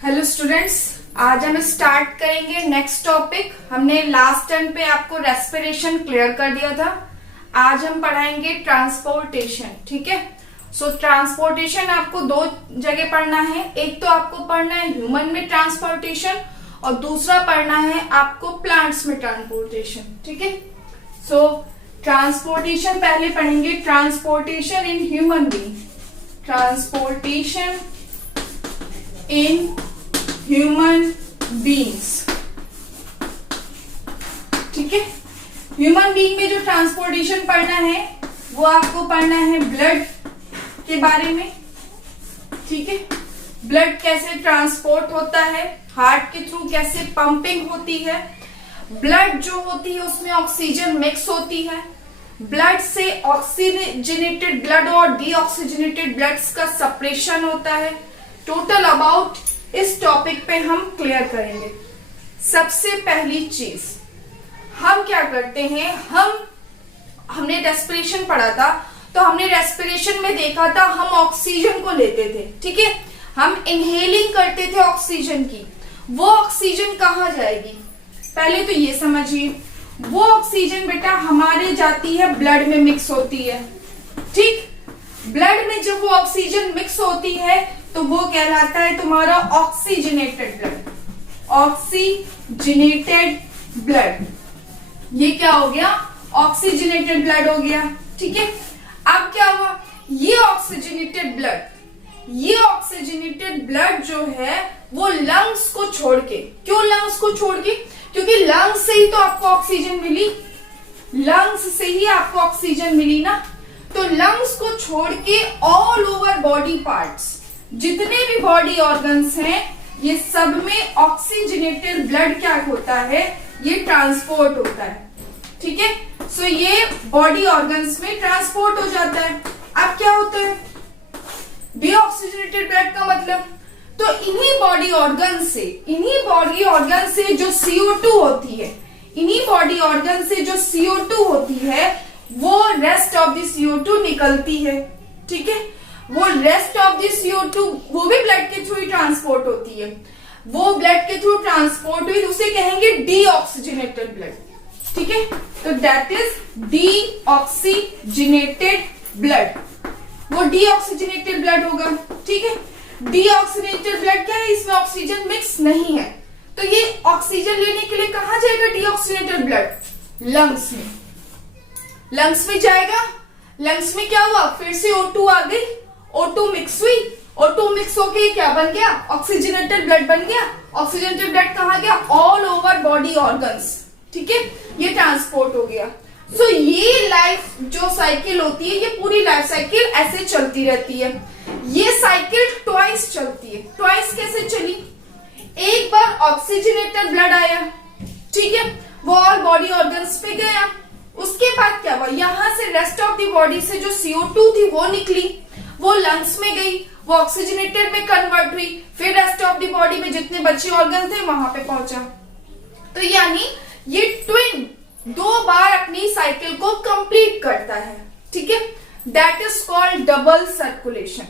Hello students, आज हम start करेंगे नेक्स्ट टॉपिक। हमने लास्ट टर्म पे आपको रेस्पिरेशन क्लियर कर दिया था। आज हम पढ़ाएंगे ट्रांसपोर्टेशन। ठीक है, सो ट्रांसपोर्टेशन आपको दो जगह पढ़ना है। एक तो आपको पढ़ना है ह्यूमन में ट्रांसपोर्टेशन और दूसरा पढ़ना है आपको प्लांट्स में ट्रांसपोर्टेशन। ठीक है, सो ट्रांसपोर्टेशन पहले पढ़ेंगे, transportation in human being. Transportation in human beings. ठीक है, ह्यूमन बीइंग में जो ट्रांसपोर्टेशन पढ़ना है वो आपको पढ़ना है ब्लड के बारे में। ठीक है, ब्लड कैसे ट्रांसपोर्ट होता है, हार्ट के थ्रू कैसे पंपिंग होती है, ब्लड जो होती है उसमें ऑक्सीजन मिक्स होती है, ब्लड से ऑक्सीजनेटेड ब्लड और डीऑक्सीजनेटेड ब्लड्स का सेपरेशन होता है। टोटल अबाउट इस टॉपिक पे हम क्लियर करेंगे। सबसे पहली चीज हम क्या करते हैं, हमने रेस्पिरेशन पढ़ा था, तो हमने रेस्पिरेशन में देखा था हम ऑक्सीजन को लेते थे। ठीक है, हम इनहेलिंग करते थे ऑक्सीजन की। वो ऑक्सीजन कहाँ जाएगी, पहले तो ये समझिए। वो ऑक्सीजन बेटा हमारे जाती है ब्लड में मिक्स होती है। ठीक, ब्लड में जब वो ऑक्सीजन मिक्स होती है तो वो कहलाता है तुम्हारा ऑक्सीजनेटेड ब्लड। ऑक्सीजनेटेड ब्लड, ये क्या हो गया, ऑक्सीजनेटेड ब्लड हो गया। ठीक है, अब क्या हुआ, ये ऑक्सीजनेटेड ब्लड जो है वो लंग्स को छोड़ के, क्यों लंग्स को छोड़ के, क्योंकि लंग्स से ही तो आपको ऑक्सीजन मिली, लंग्स से ही आपको ऑक्सीजन मिली ना। तो लंग्स को छोड़ के ऑल ओवर बॉडी पार्ट्स, जितने भी बॉडी ऑर्गन्स हैं, ये सब में ऑक्सीजनेटेड ब्लड क्या होता है, ये ट्रांसपोर्ट होता है। ठीक है, सो ये बॉडी ऑर्गन्स में ट्रांसपोर्ट हो जाता है। अब क्या होता है, डीऑक्सीजनेटेड ब्लड का मतलब, तो इन्हीं बॉडी ऑर्गन से जो CO2 होती है, इन्हीं बॉडी ऑर्गन से जो CO2 होती है, वो रेस्ट ऑफ द CO2 निकलती है। ठीक है, वो रेस्ट ऑफ द CO2 वो भी ब्लड के थ्रू ही ट्रांसपोर्ट होती है। वो ब्लड के थ्रू ट्रांसपोर्ट हुई, उसे कहेंगे डीऑक्सीजनेटेड ब्लड। ठीक है, तो दैट इज डीऑक्सीजनेटेड ब्लड, वो डीऑक्सीजनेटेड ब्लड होगा। ठीक है, डीऑक्सीजनेटेड ब्लड क्या है, इसमें ऑक्सीजन मिक्स नहीं है, तो ये ऑक्सीजन लेने के लिए कहां जाएगा डीऑक्सीजनेटेड ब्लड, लंग्स में। लंग्स में जाएगा, लंग्स में क्या हुआ, फिर से O2 आ गई, O2 मिक्स हुई, O2 मिक्स होके क्या बन गया, ऑक्सीजनेटेड ब्लड बन गया। ऑक्सीजनेटेड ब्लड कहां गया, ऑल ओवर बॉडी ऑर्गन्स। ठीक है, ये ट्रांसपोर्ट हो गया। सो ये लाइफ जो साइकिल होती है, ये पूरी लाइफ साइकिल ऐसे चलती रहती है। ये साइकिल ट्वाइस चलती है। ट्वाइस कैसे चली, एक बार ऑक्सीजनेटेड ब्लड आया, ठीक है, वो ऑल बॉडी ऑर्गन्स पे गया। उसके बाद क्या हुआ, यहां से रेस्ट ऑफ द बॉडी से जो CO2 थी वो निकली, वो लंग्स में गई, वो ऑक्सीजनेटेड में कन्वर्ट हुई, फिर रेस्ट ऑफ द बॉडी में जितने बचे ऑर्गन थे वहां पे पहुंचा। तो यानी ये ट्विन 2 बार अपनी साइकिल को कंप्लीट करता है। ठीक है, that is called double circulation.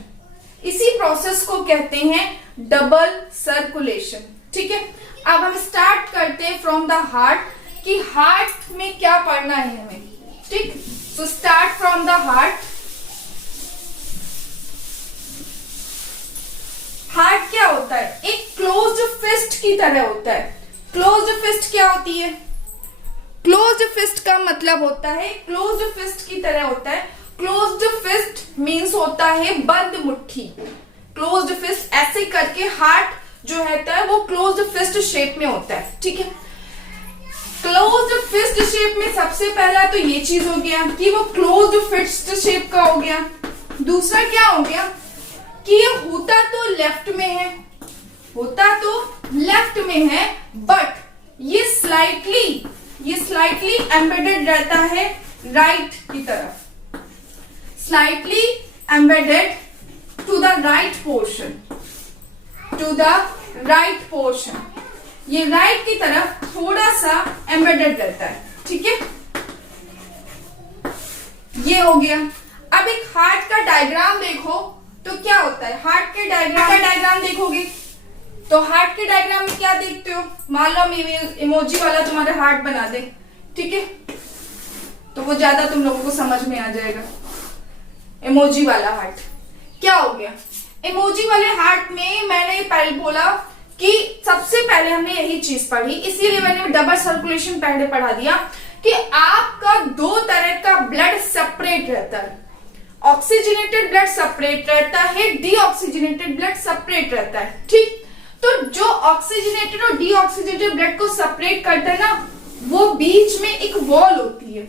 इसी प्रोसेस को कहते हैं डबल सर्कुलेशन। ठीक है, अब हम स्टार्ट करते हैं फ्रॉम द हार्ट, कि हार्ट में क्या पढ़ना है हमें। ठीक, so start from the heart. Heart क्या होता है, एक क्लोज्ड फिस्ट की तरह होता है। क्लोज्ड फिस्ट क्या होती है, क्लोज्ड फिस्ट का मतलब होता है, क्लोज्ड फिस्ट की तरह होता है। क्लोज्ड फिस्ट मीन्स होता है बंद मुट्ठी। क्लोज्ड फिस्ट ऐसे करके हार्ट जो है वो क्लोज्ड फिस्ट शेप में होता है। ठीक है, क्लोज्ड फिस्ट शेप में सबसे पहला तो ये चीज हो गया कि वो क्लोज्ड फिस्ट शेप का हो गया। दूसरा क्या हो गया कि ये होता तो लेफ्ट में है, बट ये स्लाइटली एम्बेडेड रहता है राइट की तरफ, slightly embedded to the right portion, ये राइट की तरफ थोड़ा सा एम्बेडेड रहता है। ठीक है, ये हो गया। अब एक हार्ट का डायग्राम देखो तो क्या होता है, हार्ट के डायग्राम देखोगे तो हार्ट के डायग्राम में क्या देखते हो, मान लो हम इमोजी वाला तुम्हारा हार्ट बना दे, ठीक है, तो वो ज्यादा तुम लोगों को समझ में आ जाएगा। इमोजी वाला हार्ट क्या हो गया, इमोजी वाले हार्ट में मैंने पहले बोला कि सबसे पहले हमने यही चीज पढ़ी, इसीलिए मैंने डबल सर्कुलेशन पहले पढ़ा दिया कि आपका दो तरह का ब्लड सेपरेट रहता है, ऑक्सीजनेटेड ब्लड सेपरेट रहता है, डीऑक्सीजनेटेड ब्लड सेपरेट रहता है, ठीक। तो जो ऑक्सीजनेटेड और डीऑक्सीजनेटेड ब्लड को सेपरेट करता है ना, वो बीच में एक वॉल होती है,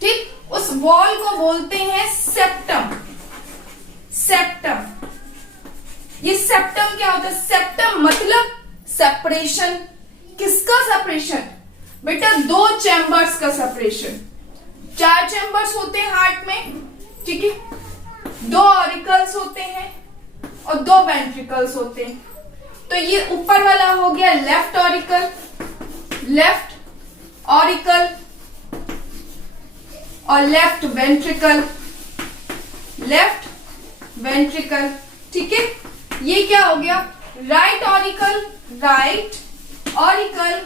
ठीक, उस वॉल को बोलते हैं सेप्टम। सेप्टम, ये सेप्टम क्या होता है, सेप्टम मतलब सेपरेशन, किसका सेपरेशन बेटा, दो चैम्बर्स का सेपरेशन। 4 चैम्बर्स होते हैं हार्ट में, ठीक है, 2 ऑरिकल्स होते हैं और 2 वेंट्रिकल्स होते हैं। तो ये ऊपर वाला हो गया लेफ्ट ऑरिकल, लेफ्ट ऑरिकल और लेफ्ट वेंट्रिकल, लेफ्ट वेंट्रिकल, ठीक है। ये क्या हो गया, राइट ऑरिकल, राइट ऑरिकल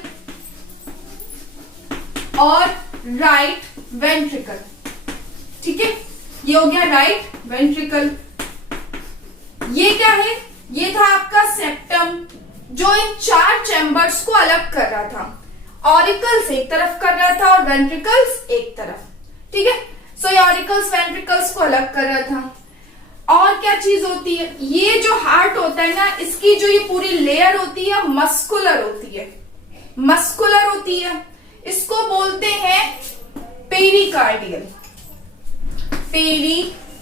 और राइट वेंट्रिकल, ठीक है, ये हो गया राइट वेंट्रिकल। ये क्या है, ये था आपका सेप्टम जो इन 4 चैम्बर्स को अलग कर रहा था, ऑरिकल्स एक तरफ कर रहा था और वेंट्रिकल्स एक तरफ, ठीक है। सो ये ऑरिकल्स वेंट्रिकल्स को अलग कर रहा था। और क्या चीज होती है, ये जो हार्ट होता है ना, इसकी जो ये पूरी लेयर होती है मस्कुलर होती है, मस्कुलर होती है, इसको बोलते हैं पेरिकार्डियल। पेरिकार्डियल,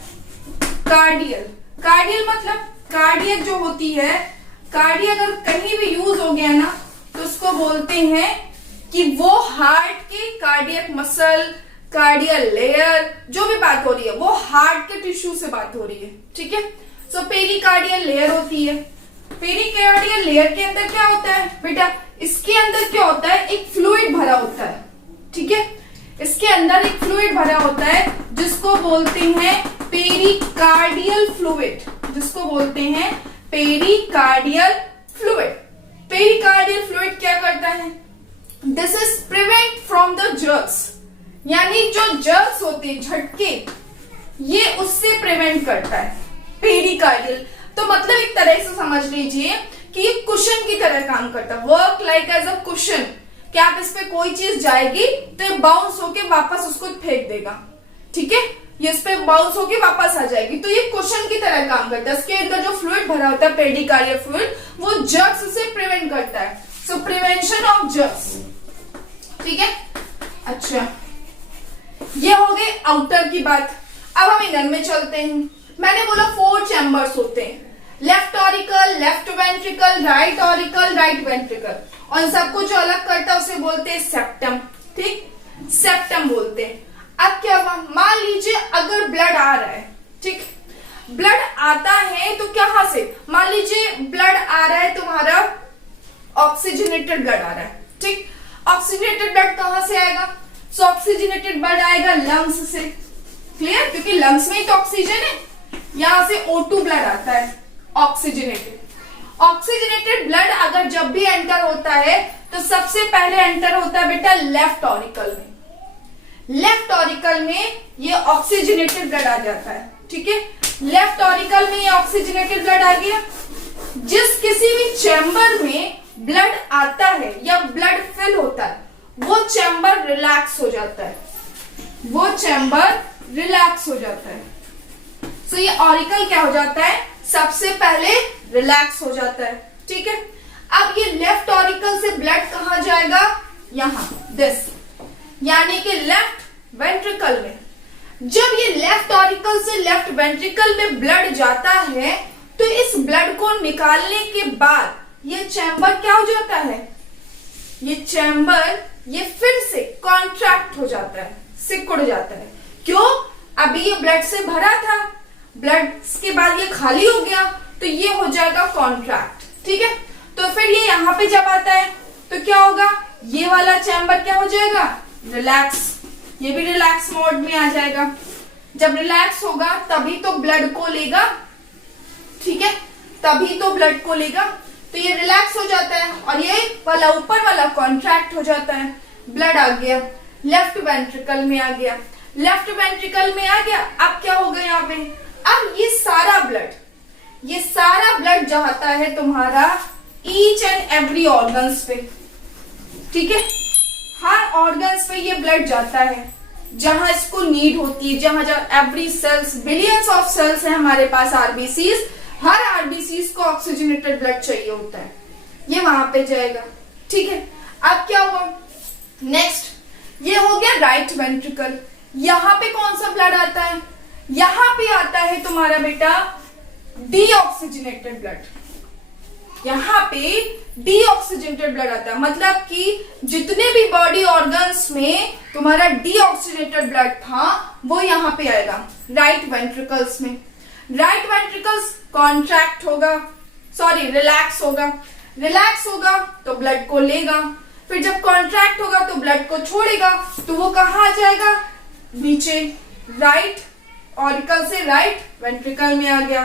कार्डियल मतलब कार्डियक जो होती है, कार्डियक अगर कहीं भी यूज हो गया ना तो उसको बोलते हैं कि वो हार्ट के कार्डियक मसल, कार्डियल लेयर, जो भी बात हो रही है वो हार्ट के टिश्यू से बात हो रही है, ठीक है। सो पेरिकार्डियल लेयर होती है। पेरिकार्डियल लेयर के अंदर क्या होता है बेटा, इसके अंदर क्या होता है, एक फ्लूइड भरा होता है, ठीक है, इसके अंदर एक फ्लूइड भरा होता है जिसको बोलते हैं पेरिकार्डियल फ्लूइड, जिसको बोलते हैं पेरिकार्डियल फ्लूइड। पेरिकार्डियल फ्लूइड क्या करता है, this is prevent from the jerks, यानी जो जर्क्स होते हैं, झटके, ये उससे प्रिवेंट करता है पेरिकार्डियल। तो मतलब एक तरह से समझ लीजिए कि ये कुशन की तरह काम करता है, work like as a cushion, कि आप इस पे कोई चीज जाएगी तो ये बाउंस होके वापस उसको फेंक देगा, ठीक है, ये इस पे बाउंस होके वापस आ जाएगी। तो ये कुशन की तरह काम करता है, इसके अंदर जो फ्लूइड भरा होता है पेरिकार्डियल फ्लूइड, वो जर्क्स से प्रिवेंट करता है। सो प्रिवेंशन ऑफ जर्क्स, ठीक है। अच्छा, ये हो गए आउटर की बात। अब हम इनर में चलते हैं। मैंने बोला 4 चैम्बर्स होते हैं, left auricle, left ventricle, right auricle, right ventricle, और इन सबको जो अलग करता है उसे बोलते हैं सेप्टम, ठीक, सेप्टम बोलते हैं। अब क्या हुआ, मान लीजिए अगर ब्लड आ रहा है, ठीक, ब्लड आता है तो कहां से, मान लीजिए ब्लड आ रहा है तुम्हारा, ऑक्सीजनेटेड ब्लड आ रहा है, ठीक, ऑक्सीजनेटेड ब्लड कहां से आएगा, सो ऑक्सीजनेटेड ब्लड आएगा लंग्स से, क्लियर, क्योंकि लंग्स में ही तो ऑक्सीजन है, यहां से O2 ब्लड आता है ऑक्सीजनेटेड। ऑक्सीजनेटेड ब्लड अगर जब भी एंटर होता है तो सबसे पहले एंटर होता है बेटा लेफ्ट ऑरिकल में, लेफ्ट ऑरिकल में ये ऑक्सीजनेटेड ब्लड आ जाता है, ठीक है, लेफ्ट ऑरिकल में ये ऑक्सीजनेटेड ब्लड आ गया। जिस किसी भी चैम्बर में ब्लड आता है या ब्लड फिल होता है वो चैम्बर रिलैक्स हो जाता है, वो चैम्बर रिलैक्स हो जाता है। सो ये ऑरिकल क्या हो जाता है, सबसे पहले रिलैक्स हो जाता है, ठीक है। अब ये लेफ्ट ऑरिकल से ब्लड कहां जाएगा, यहां, दिस, यानी कि लेफ्ट वेंट्रिकल में। जब ये लेफ्ट ऑरिकल से लेफ्ट वेंट्रिकल में ब्लड जाता है तो इस ब्लड को निकालने के बाद ये चैम्बर क्या हो जाता है, ये चैम्बर ये फिर से कॉन्ट्रैक्ट हो जाता है, सिकुड़ जाता है। क्यों, अभी ये ब्लड से भरा था, ब्लड के बाद ये खाली हो गया तो ये हो जाएगा कॉन्ट्रैक्ट, ठीक है। तो फिर ये यहाँ पे जब आता है तो क्या होगा, ये वाला चैम्बर क्या हो जाएगा, रिलैक्स, ये भी रिलैक्स मोड में आ जाएगा। जब रिलैक्स होगा तभी तो ब्लड को लेगा, ठीक है, तभी तो ब्लड को लेगा। तो ये रिलैक्स हो जाता है और ये वाला ऊपर वाला कॉन्ट्रैक्ट हो जाता है। ब्लड आ गया लेफ्ट वेंट्रिकल में, आ गया लेफ्ट वेंट्रिकल में, आ गया। अब क्या होगा यहाँ पे, अब ये सारा ब्लड जाता है तुम्हारा ईच एंड एवरी ऑर्गन्स पे, ठीक है। हर ऑर्गन्स पे ये ब्लड जाता है जहां इसको नीड होती है, जहां जहां every cells, billions of cells है हमारे पास आरबीसीज, हर आरबीसीज को ऑक्सीजनेटेड ब्लड चाहिए होता है, ये वहां पे जाएगा, ठीक है। अब क्या हुआ नेक्स्ट, ये हो गया राइट वेंट्रिकल। यहां पे कौन सा ब्लड आता है, यहां पे आता है तुम्हारा बेटा डीऑक्सीजनेटेड ब्लड। यहाँ पे डीऑक्सीजनेटेड ब्लड आता है, मतलब कि जितने भी बॉडी ऑर्गन्स में तुम्हारा डीऑक्सीजनेटेड ब्लड था वो यहाँ पे आएगा राइट वेंट्रिकल्स में। राइट वेंट्रिकल्स कॉन्ट्रैक्ट होगा, सॉरी रिलैक्स होगा, रिलैक्स होगा तो ब्लड को लेगा, फिर जब कॉन्ट्रैक्ट होगा तो ब्लड को छोड़ेगा, तो वो कहाँ आ जाएगा, नीचे राइट ऑरिकल से राइट वेंट्रिकल में आ गया,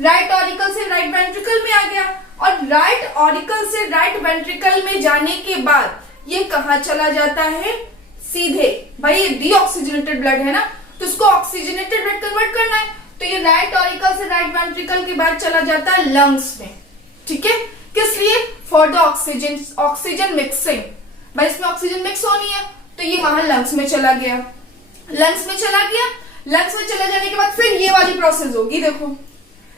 राइट ऑरिकल से राइट वेंट्रिकल में आ गया, और राइट ऑरिकल से राइट वेंट्रिकल में जाने के बाद ये कहाँ चला जाता है, सीधे, भाई ये डीऑक्सीजनेटेड ब्लड है ना, तो उसको ऑक्सीजनेटेड ब्लड कन्वर्ट करना है, तो ये राइट ऑरिकल से राइट वेंट्रिकल के बाद चला जाता है लंग्स में, ठीक है। किस लिए, फॉर द ऑक्सीजन मिक्सिंग, भाई इसमें ऑक्सीजन मिक्स होनी है, तो ये वहां लंग्स में चला गया, लंग्स में चला गया। लंग्स में चला जाने के बाद फिर ये वाली प्रोसेस होगी, देखो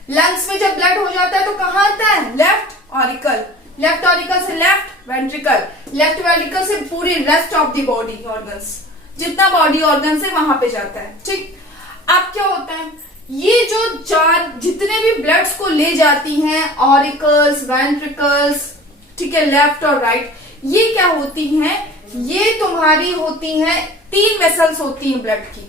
लंग्स में जब ब्लड हो जाता है तो कहाँ आता है, लेफ्ट ऑरिकल, लेफ्ट ऑरिकल से लेफ्ट वेंट्रिकल, लेफ्ट वेंट्रिकल से पूरी rest of the body organs, जितना बॉडी ऑर्गन्स है वहां पे जाता है, ठीक। अब क्या होता है, ये जो चार जितने भी ब्लड्स को ले जाती हैं, ऑरिकल्स, वेंट्रिकल्स, ठीक है, लेफ्ट और राइट, ये क्या होती हैं, ये तुम्हारी होती हैं, तीन वेसल्स होती हैं ब्लड की,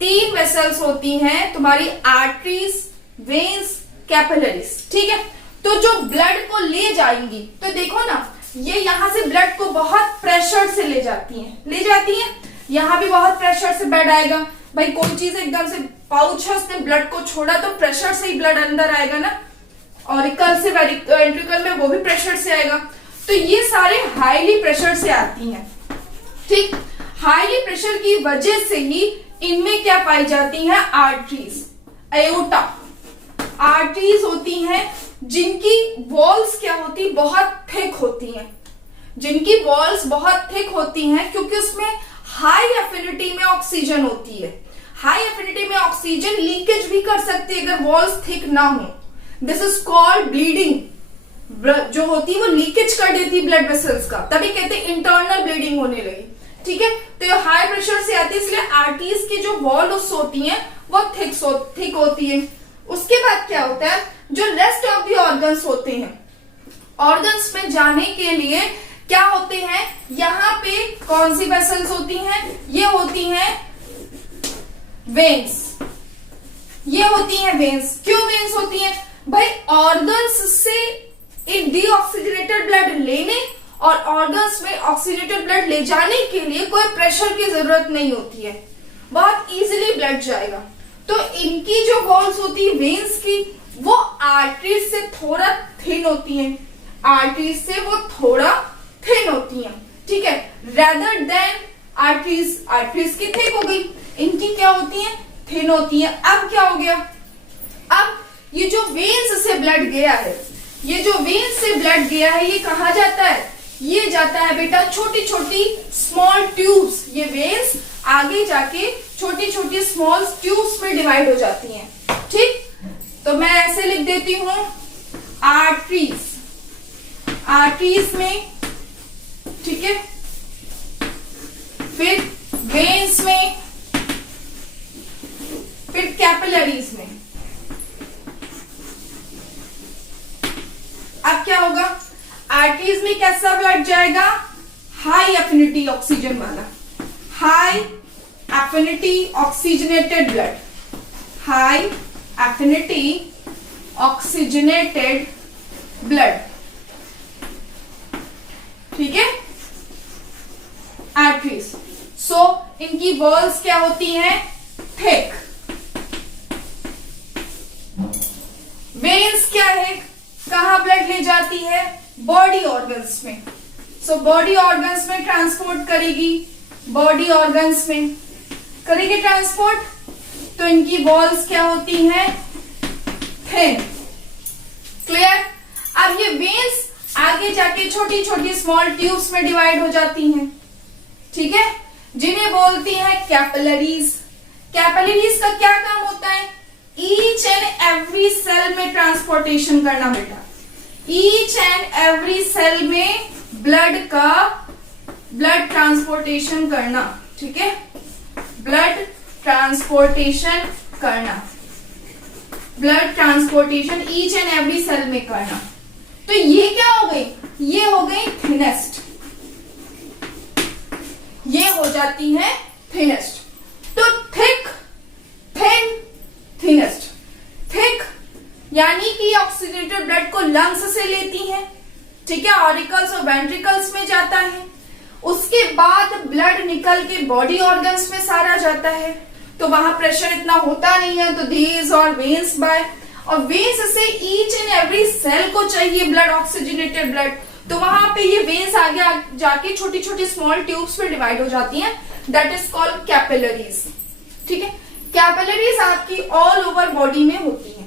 तीन वेसल्स होती हैं तुम्हारी, आर्टरीज, वेन्स, कैपिलरीज, ठीक है। तो जो ब्लड को ले जाएंगी, तो देखो ना ये यहां से ब्लड को बहुत प्रेशर से ले जाती हैं, यहाँ भी बहुत प्रेशर से ब्लड आएगा, भाई कोई चीज एकदम से पाउच है उसने ब्लड को छोड़ा तो प्रेशर से ही ब्लड अंदर आएगा ना, ऑरिकल से वेंट्रिकल में वो भी प्रेशर से आएगा, तो ये सारे हाईली प्रेशर से आती हैं, ठीक। हाईली प्रेशर की वजह से ही इनमें क्या पाई जाती हैं, आर्टरीज, एओर्टा, आर्टरीज होती हैं जिनकी वॉल्स क्या होती, बहुत थिक होती हैं, जिनकी वॉल्स बहुत थिक होती हैं, क्योंकि उसमें हाई एफिनिटी में ऑक्सीजन होती है, हाई एफिनिटी में ऑक्सीजन लीकेज भी कर सकती है अगर वॉल्स थिक ना हो, दिस इज कॉल्ड ब्लीडिंग, जो होती है वो लीकेज कर देती है ब्लड वेसल्स का, तभी कहते हैं इंटरनल ब्लीडिंग होने लगी, ठीक है। तो ये हाई प्रेशर से आती है, इसलिए आर्टरीज की जो वॉल्स होती हैं वो थिक होती है। उसके बाद क्या होता है, जो रेस्ट ऑफ द ऑर्गन्स होते हैं, ऑर्गन्स में जाने के लिए क्या होते हैं, यहाँ पे कौन सी वेसल्स होती हैं, ये होती हैं वेन्स, ये होती हैं वेन्स। क्यों वेन्स होती हैं, भाई ऑर्गन्स से एक डीऑक्सीजनेटेड ब्लड लेने और ऑर्गन्स में ऑक्सीजनेटेड ब्लड ले जाने के लिए कोई प्रेशर की जरूरत नहीं होती है, बहुत इजीली ब्लड जाएगा। तो इनकी जो वॉल्स होती है वेन्स की, वो आर्टरीज से थोड़ा थिन होती हैं, आर्टरीज से वो थोड़ा थिन होती हैं, ठीक है, रेदर देन आर्टरीज, आर्टरीज की थिक हो गई, इनकी क्या होती हैं, थिन होती हैं। अब क्या हो गया, अब ये जो वेन्स से ब्लड गया है, ये जो वेन्स से ब्लड गया है, ये कहाँ जाता है, ये जाता है बेटा छोटी छोटी स्मॉल ट्यूब्स, ये वेन्स आगे जाके छोटी छोटी स्मॉल ट्यूब्स में डिवाइड हो जाती हैं, ठीक। तो मैं ऐसे लिख देती हूं, आर्टरीज, आर्टरीज में, ठीक है, फिर वेन्स में, फिर कैपिलरीज में। अब क्या होगा, आर्टरीज में कैसा ब्लड जाएगा, हाई एफिनिटी ऑक्सीजन वाला, high affinity oxygenated blood, high affinity oxygenated blood, ठीक है, आर्टरीज। सो इनकी वॉल्स क्या होती हैं, थिक। वेन्स क्या है, कहाँ ब्लड ले जाती है? बॉडी ऑर्गन्स में। सो बॉडी ऑर्गन्स में ट्रांसपोर्ट करेगी, बॉडी ऑर्गन्स में करेगी ट्रांसपोर्ट। तो इनकी वॉल्स क्या होती हैं? थिन। क्लियर? अब ये वेन्स आगे जाके छोटी छोटी स्मॉल ट्यूब्स में डिवाइड हो जाती हैं, ठीक है, जिन्हें बोलती हैं कैपिलरीज। कैपिलरीज का क्या काम होता है? ईच एंड एवरी सेल में ट्रांसपोर्टेशन करना बेटा। ईच एंड एवरी सेल में ब्लड ट्रांसपोर्टेशन करना, ठीक है, ब्लड ट्रांसपोर्टेशन करना, blood transportation each and every cell में करना। तो ये क्या हो गई? ये हो गई थिनेस्ट, ये हो जाती है थिनेस्ट। तो थिक, थिन, थिनेस्ट। थिक यानी कि ऑक्सीजनेटेड ब्लड को लंग्स से लेती है, ठीक है, ऑरिकल्स और वेंट्रिकल्स में जाता है, उसके बाद ब्लड निकल के बॉडी ऑर्गन्स में सारा जाता है, तो वहां प्रेशर इतना होता नहीं है, तो दीज और वेन्स बाय, और वेन्स से ईच एंड एवरी सेल को चाहिए ब्लड, ऑक्सीजनेटेड ब्लड, तो वहां पे ये वेन्स आगे जाके छोटी छोटी स्मॉल ट्यूब्स में डिवाइड हो जाती हैं, दैट इज कॉल्ड कैपिलरीज, ठीक है। कैपिलरीज आपकी ऑल ओवर बॉडी में होती हैं।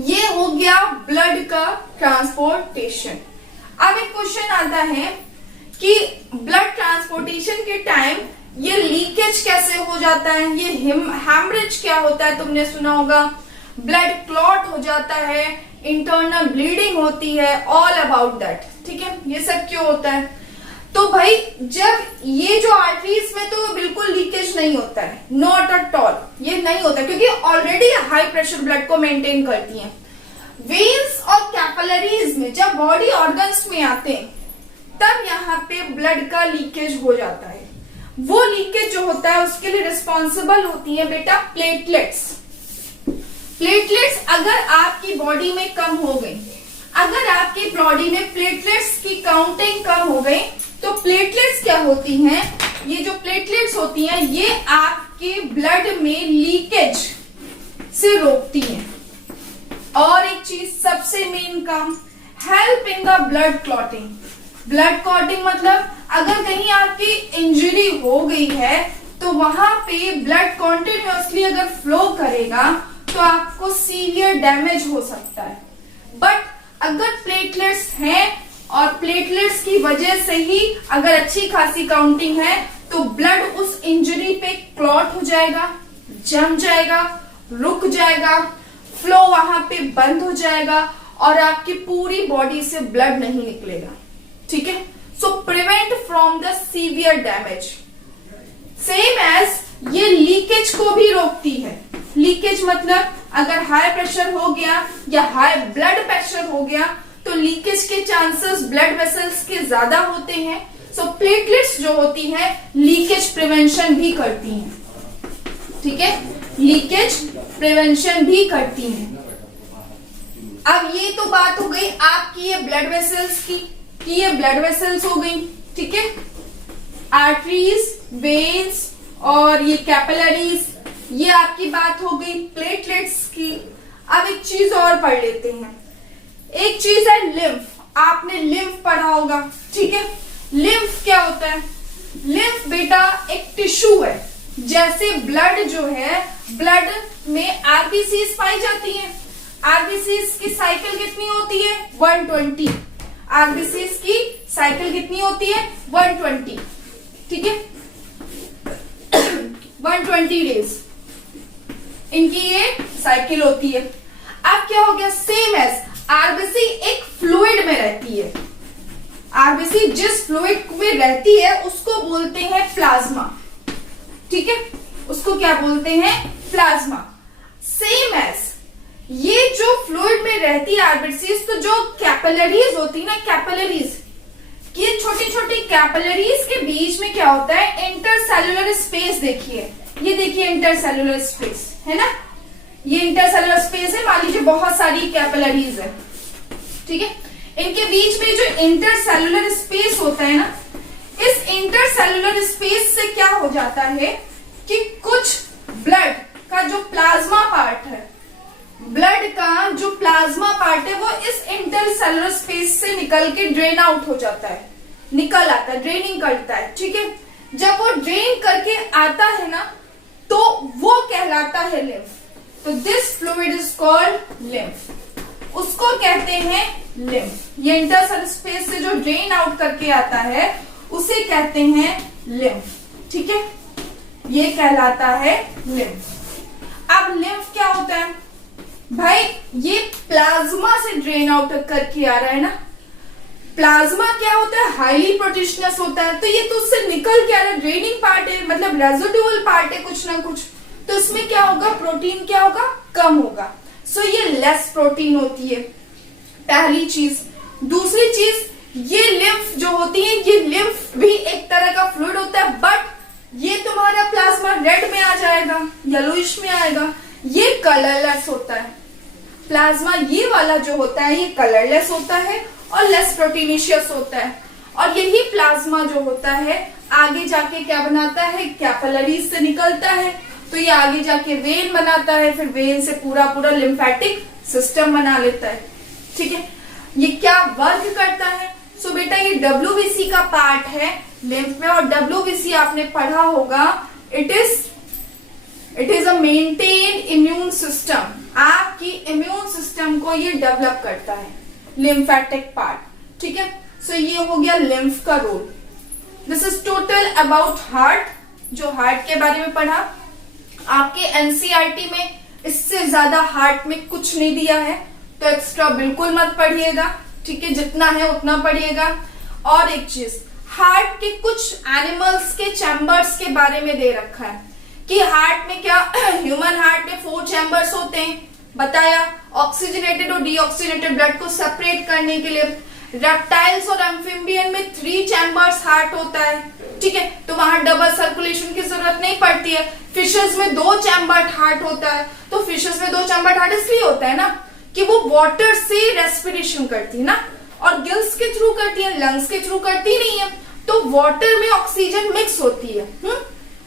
ये हो गया ब्लड का ट्रांसपोर्टेशन। अब एक क्वेश्चन आता है कि ब्लड ट्रांसपोर्टेशन के टाइम ये लीकेज कैसे हो जाता है, ये हैमरेज क्या होता है, तुमने सुना होगा, ब्लड क्लॉट हो जाता है, इंटरनल ब्लीडिंग होती है, ऑल अबाउट दैट, ठीक है। ये सब क्यों होता है? तो भाई जब ये जो आर्टरीज में तो बिल्कुल लीकेज नहीं होता है, नॉट एट ऑल, ये नहीं होता क्योंकि ऑलरेडी हाई प्रेशर ब्लड को मेंटेन करती हैं। वेन्स और कैपिलरीज में जब बॉडी ऑर्गन्स में आते हैं तब यहाँ पे ब्लड का लीकेज हो जाता है। वो लीकेज जो होता है उसके लिए रिस्पॉन्सिबल होती है बेटा प्लेटलेट्स। प्लेटलेट्स अगर आपकी बॉडी में कम हो गई, अगर आपकी बॉडी में प्लेटलेट्स की काउंटिंग कम हो गई, तो प्लेटलेट्स क्या होती हैं? ये जो प्लेटलेट्स होती हैं ये आपके ब्लड में लीकेज से रोकती हैं। और एक चीज सबसे मेन काम, help in the blood clotting. Blood clotting मतलब अगर कहीं आपकी इंजरी हो गई है तो वहां पे ब्लड कॉन्टिन्यूअसली अगर फ्लो करेगा तो आपको सीवियर डैमेज हो सकता है। बट अगर प्लेटलेट्स हैं और प्लेटलेट्स की वजह से ही अगर अच्छी खासी काउंटिंग है तो ब्लड उस इंजरी पे क्लॉट हो जाएगा, जम जाएगा, रुक जाएगा, फ्लो वहां पे बंद हो जाएगा और आपकी पूरी बॉडी से ब्लड नहीं निकलेगा, ठीक है। So prevent from the severe damage. Same as ये लीकेज को भी रोकती है। लीकेज मतलब अगर हाई प्रेशर हो गया या हाई ब्लड प्रेशर हो गया तो लीकेज के चांसेस ब्लड वेसल्स के ज्यादा होते हैं। सो प्लेटलेट्स जो होती हैं लीकेज प्रिवेंशन भी करती हैं, ठीक है, लीकेज प्रिवेंशन भी करती हैं। अब ये तो बात हो गई आपकी ये ब्लड वेसल्स की, कि ये ब्लड वेसल्स हो गई, ठीक है, आर्टरीज, वेन्स और ये कैपिलरीज, ये आपकी बात हो गई प्लेटलेट्स की। अब एक चीज और पढ़ लेते हैं, एक चीज है लिम्फ। आपने लिम्फ पढ़ा होगा, ठीक है। लिम्फ क्या होता है? लिम्फ बेटा एक टिश्यू है, जैसे ब्लड जो है, ब्लड में आरबीसीज पाई जाती है। आरबीसीज की साइकिल कितनी होती है? 120। आरबीसीज की साइकिल कितनी होती है? 120, ठीक है, 120 डेज इनकी ये साइकिल होती है। अब क्या हो गया? सेम एज आरबीसी एक फ्लूइड में रहती है। आरबीसी जिस फ्लूइड में रहती है उसको बोलते हैं प्लाज्मा, ठीक है, उसको क्या बोलते हैं? प्लाज्मा। सेम एज ये जो फ्लूइड में रहती है आरबीसी, तो जो कैपिलरीज होती है ना, कैपिलरीज, ये छोटी छोटी कैपिलरीज के बीच में क्या होता है? Intercellular space. देखिए, ये देखिए इंटरसेल्युलर स्पेस है ना, ये इंटरसेल्युलर स्पेस है। मान लीजिए बहुत सारी कैपिलरीज है, ठीक है, इनके बीच में जो इंटरसेल्युलर स्पेस होता है ना, इस इंटरसेल्युलर स्पेस से क्या हो जाता है कि कुछ ब्लड का जो प्लाज्मा पार्ट है ब्लड का जो प्लाज्मा पार्ट है वो इस इंटरसेलुलर स्पेस से निकल के ड्रेन आउट हो जाता है, निकल आता है, ड्रेनिंग करता है, ठीक है। जब वो ड्रेन करके आता है ना तो वो कहलाता है लिम्फ। तो this fluid is called lymph, उसको कहते हैं लिम्फ। ये इंटरसेलुलर स्पेस से जो ड्रेन आउट करके आता है उसे कहते हैं लिम्फ, ठीक है, ये कहलाता है लिम्फ। अब लिम्फ क्या होता है भाई, ये प्लाज्मा से ड्रेन आउट करके आ रहा है ना। प्लाज्मा क्या होता है, हाईली प्रोटीशियस होता है, तो ये तो उससे निकल के आ रहा है, ड्रेनिंग पार्ट है, मतलब रेजिडुअल पार्ट है कुछ ना कुछ, तो इसमें क्या होगा, प्रोटीन क्या होगा, कम होगा। सो ये लेस प्रोटीन होती है, पहली चीज। दूसरी चीज, ये लिम्फ जो होती है, ये लिम्फ भी एक तरह का फ्लूइड होता है, बट ये तुम्हारा प्लाज्मा रेड में आ जाएगा, येलोइश में आएगा, ये कलरलेस होता है। प्लाज्मा ये वाला जो होता है ये कलरलेस होता है और लेस प्रोटीनिशियस होता है। और यही प्लाज्मा जो होता है आगे जाके क्या बनाता है, कैपिलरीज से निकलता है, तो ये आगे जाके वेन बनाता है, फिर वेन से पूरा पूरा लिम्फेटिक सिस्टम बना लेता है, ठीक है। ये क्या वर्क करता है, सो बेटा ये WBC का पार्ट है लिम्फ में, और WBC आपने पढ़ा होगा, it is a maintain immune system. आपकी इम्यून सिस्टम को ये डेवलप करता है, लिम्फेटिक पार्ट, ठीक है। सो ये हो गया लिम्फ का role. This is total about heart, जो हार्ट के बारे में पढ़ा। आपके एनसीईआरटी में इससे ज्यादा हार्ट में कुछ नहीं दिया है, तो एक्स्ट्रा बिल्कुल मत पढ़िएगा, ठीक है, जितना है उतना पढ़िएगा। और एक चीज, हार्ट के कुछ एनिमल्स के चैम्बर्स के बारे में दे रखा है कि हार्ट में क्या, ह्यूमन हार्ट में 4 चैम्बर्स होते हैं, बताया, ऑक्सीजनेटेड और डीऑक्सीजनेटेड ब्लड को सेपरेट करने के लिए। रेप्टाइल्स और एम्फिबियन में 3 चैम्बर्स हार्ट होता है, ठीक है, तो वहां डबल सर्कुलेशन की जरूरत नहीं पड़ती है। फिशेस में 2 चैम्बर्ड हार्ट होता है, तो फिशेस में 2 चैम्बर्ड हार्ट इसलिए होता है ना कि वो वाटर से रेस्पिरेशन करती है ना, और गिल्स के थ्रू करती है, लंग्स के थ्रू करती नहीं है। तो वाटर में ऑक्सीजन मिक्स होती है,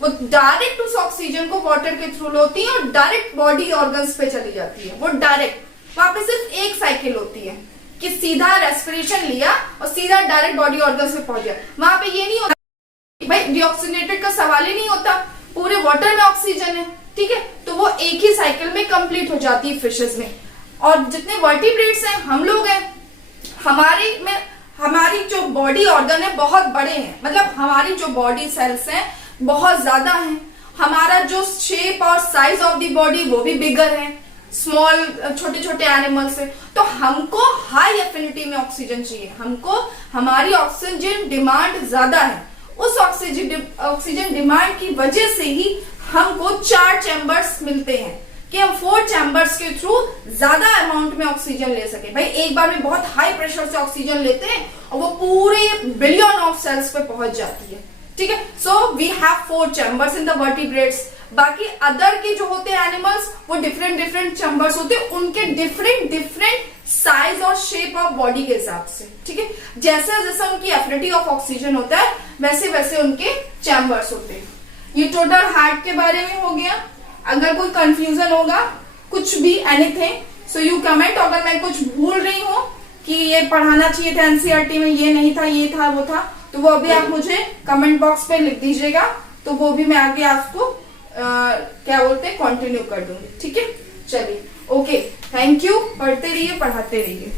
वो डायरेक्ट उस ऑक्सीजन को वाटर के थ्रू होती है और डायरेक्ट बॉडी ऑर्गन्स पे चली जाती है, वो डायरेक्ट। वहां पे सिर्फ एक साइकिल होती है कि सीधा रेस्पिरेशन लिया और सीधा डायरेक्ट बॉडी ऑर्गन्स पे पहुंच गया। वहां पे ये नहीं होता भाई, डीऑक्सीजनेटेड का सवाल ही नहीं होता, पूरे वाटर में ऑक्सीजन है, ठीक है, तो वो एक ही साइकिल में कंप्लीट हो जाती है फिशेस में। और जितने वर्टिब्रेट्स हैं, हम लोग हैं, हमारी जो बॉडी ऑर्गन है बहुत बड़े हैं, मतलब हमारी जो बॉडी सेल्स हैं बहुत ज्यादा हैं। हमारा जो शेप और साइज ऑफ द बॉडी वो भी बिगर है, स्मॉल छोटे छोटे एनिमल से। तो हमको हाई एफिनिटी में ऑक्सीजन चाहिए, हमको हमारी ऑक्सीजन डिमांड ज्यादा है। उस ऑक्सीजन डिमांड की वजह से ही हमको 4 चैम्बर्स मिलते हैं कि हम 4 चैम्बर्स के थ्रू ज्यादा अमाउंट में ऑक्सीजन ले सके। भाई एक बार में बहुत हाई प्रेशर से ऑक्सीजन लेते हैं और वो पूरे बिलियन ऑफ सेल्स पे पहुंच जाती है, ठीक है। So we have 4 chambers in the vertebrates. बाकी अदर के जो होते हैं एनिमल्स, वो डिफरेंट चैम्बर्स होते हैं, उनके डिफरेंट साइज और शेप ऑफ बॉडी के हिसाब से, ठीक है। जैसे जैसे उनकी एफिनिटी ऑफ ऑक्सीजन होता है वैसे वैसे उनके चैम्बर्स होते हैं। ये टोटल हार्ट के बारे में हो गया। अगर कोई कंफ्यूजन होगा कुछ भी, एनीथिंग, सो यू कमेंट। अगर मैं कुछ भूल रही हूँ कि ये पढ़ाना चाहिए था एनसीईआरटी में, ये नहीं था, ये था, वो था, तो वो अभी आप मुझे कमेंट बॉक्स पे लिख दीजिएगा, तो वो भी मैं आगे आपको क्या बोलते हैं कंटिन्यू कर दूंगी, ठीक है। चलिए, ओके, थैंक यू। पढ़ते रहिए, पढ़ाते रहिए।